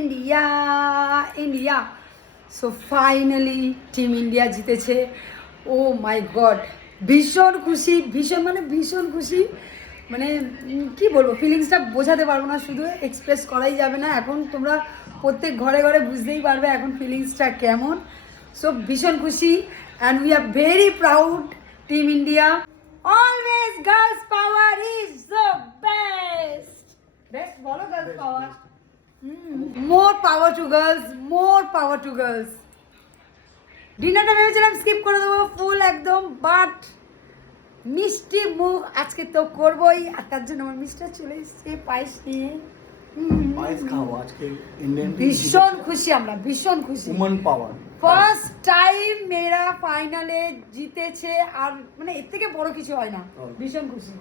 India India. So finally team India জিতেছে। ও মাই god, ভীষণ খুশি, ভীষণ খুশি। মানে কি বলবো, ফিলিংসটা বোঝাতে পারবো না, শুধু এক্সপ্রেস করাই যাবে না। এখন তোমরা প্রত্যেক ঘরে ঘরে বুঝতেই পারবে এখন ফিলিংসটা কেমন। সো ভীষণ খুশি and we are very proud team India. Always girls power is the best. Best বলো, গার্লস পাওয়ার। মোর পাওয়ার টু গার্লস, মোর পাওয়ার টু গার্লস। ডিনারটা ভেবেছিলাম স্কিপ করে দেবো ফুল একদম, বাট মিষ্টি মুখ আজকে তো করবোই, আর তার জন্য আমার মিস্টার চলে এসছে পায়েস নিয়ে। পায়েস খাবো আজকে। ইন্ডিয়ান ভীষণ খুশি আমরা, ভীষণ খুশি। উমান পাওয়ার ফার্স্ট টাইম মেয়েরা ফাইনালে জিতেছে, আর মানে এর থেকে বড় কিছু হয় না। ভীষণ খুশি।